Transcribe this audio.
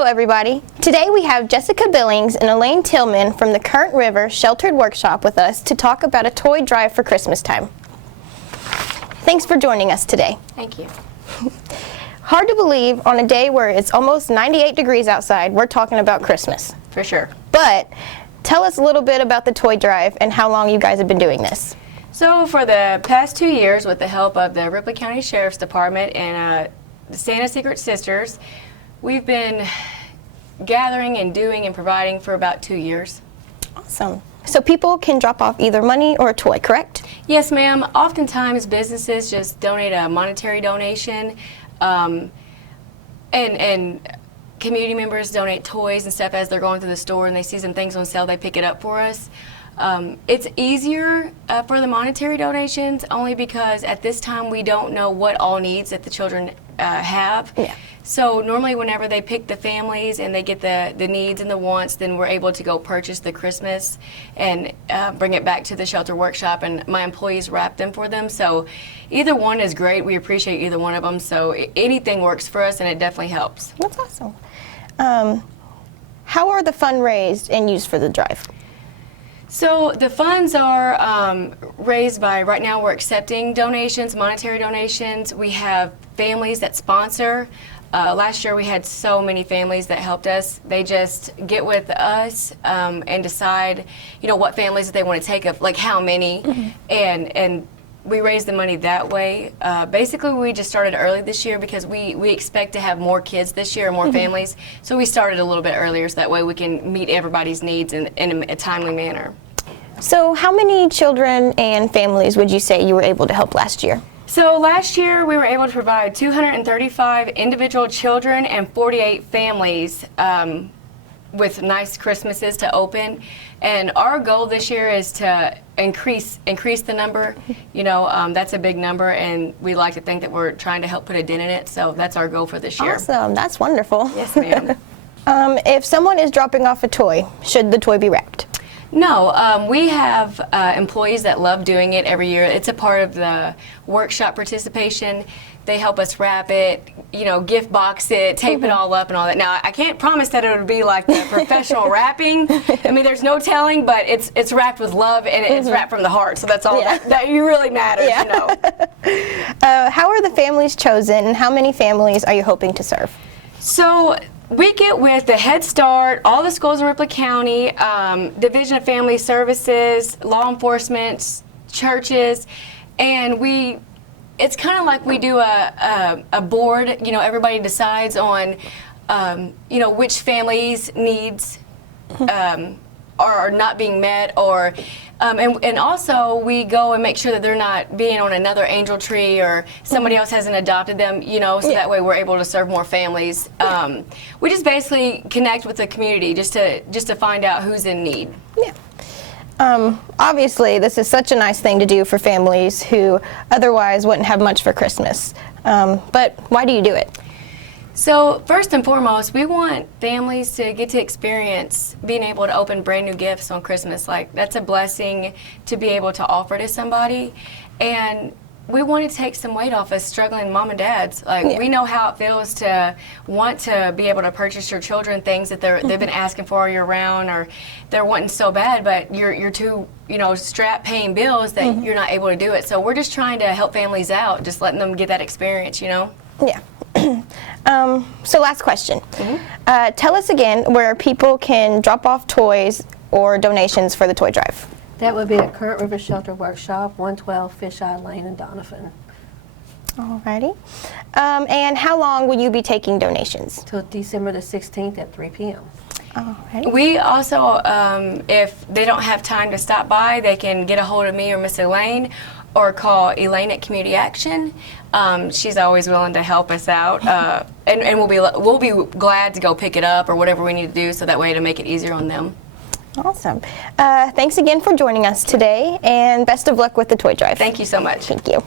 Hello everybody. Today we have Jessica Billings and Elaine Tillman from the Current River Sheltered Workshop with us to talk about a toy drive for Christmas time. Thanks for joining us today. Thank you. Hard to believe on a day where it's almost 98 degrees outside, we're talking about Christmas. For sure. But tell us a little bit about the toy drive and how long you guys have been doing this. So for the past 2 years, with the help of the Ripley County Sheriff's Department and the Santa Secret Sisters, we've been gathering and doing and providing for about 2 years. Awesome. So people can drop off either money or a toy, correct? Yes, ma'am. Oftentimes businesses just donate a monetary donation, and community members donate toys and stuff as they're going through the store and they see some things on sale, they pick it up for us. It's easier for the monetary donations only because at this time we don't know what all needs that the children have. Yeah. So normally whenever they pick the families and they get the needs and the wants, then we're able to go purchase the Christmas and bring it back to the shelter workshop, and my employees wrap them for them. So either one is great. We appreciate either one of them. So anything works for us, and it definitely helps. That's awesome. How are the funds raised and used for the drive? So the funds are raised by, right now we're accepting donations, monetary donations. We have families that sponsor. Last year we had so many families that helped us. They just get with us and decide, you know, what families that they want to take up, like how many, and we raise the money that way. Basically, we just started early this year because we expect to have more kids this year, more families. So we started a little bit earlier so that way we can meet everybody's needs in a timely manner. So how many children and families would you say you were able to help last year? So last year we were able to provide 235 individual children and 48 families with nice Christmases to open. And our goal this year is to increase the number. You know, that's a big number, and we like to think that we're trying to help put a dent in it. So that's our goal for this year. Awesome, that's wonderful. Yes, ma'am. If someone is dropping off a toy, should the toy be wrapped? No, we have employees that love doing it every year. It's a part of the workshop participation. They help us wrap it, you know, gift box it, tape it all up and all that. Now, I can't promise that it would be like the professional wrapping. I mean, there's no telling, but it's wrapped with love and it's wrapped from the heart. So that's all that really matters, you know. How are the families chosen, and how many families are you hoping to serve? So we get with the Head Start, all the schools in Ripley County, Division of Family Services, law enforcement, churches, and it's kind of like we do a board. You know, everybody decides on, you know, which families' needs are not being met, or and also we go and make sure that they're not being on another angel tree or somebody else hasn't adopted them, you know, so that way we're able to serve more families. We just basically connect with the community just to find out who's in need. Yeah. Obviously, this is such a nice thing to do for families who otherwise wouldn't have much for Christmas. But why do you do it? So first and foremost, we want families to get to experience being able to open brand new gifts on Christmas. Like, that's a blessing to be able to offer to somebody. And we want to take some weight off us struggling mom and dads. Like, we know how it feels to want to be able to purchase your children things that they've been asking for all year round, or they're wanting so bad, but you're too, you know, strapped paying bills that you're not able to do it. So we're just trying to help families out, just letting them get that experience, you know? Yeah. So last question. Tell us again where people can drop off toys or donations for the toy drive. That would be at Current River Sheltered Workshop, 112 Fisheye Lane in Donovan. Alrighty. And how long will you be taking donations? Till December the 16th at 3 p.m. Alrighty. We also, if they don't have time to stop by, they can get a hold of me or Miss Elaine, or call Elaine at Community Action. She's always willing to help us out, and we'll be glad to go pick it up or whatever we need to do, so that way to make it easier on them. Awesome. Thanks again for joining us today, and best of luck with the toy drive. Thank you so much. Thank you.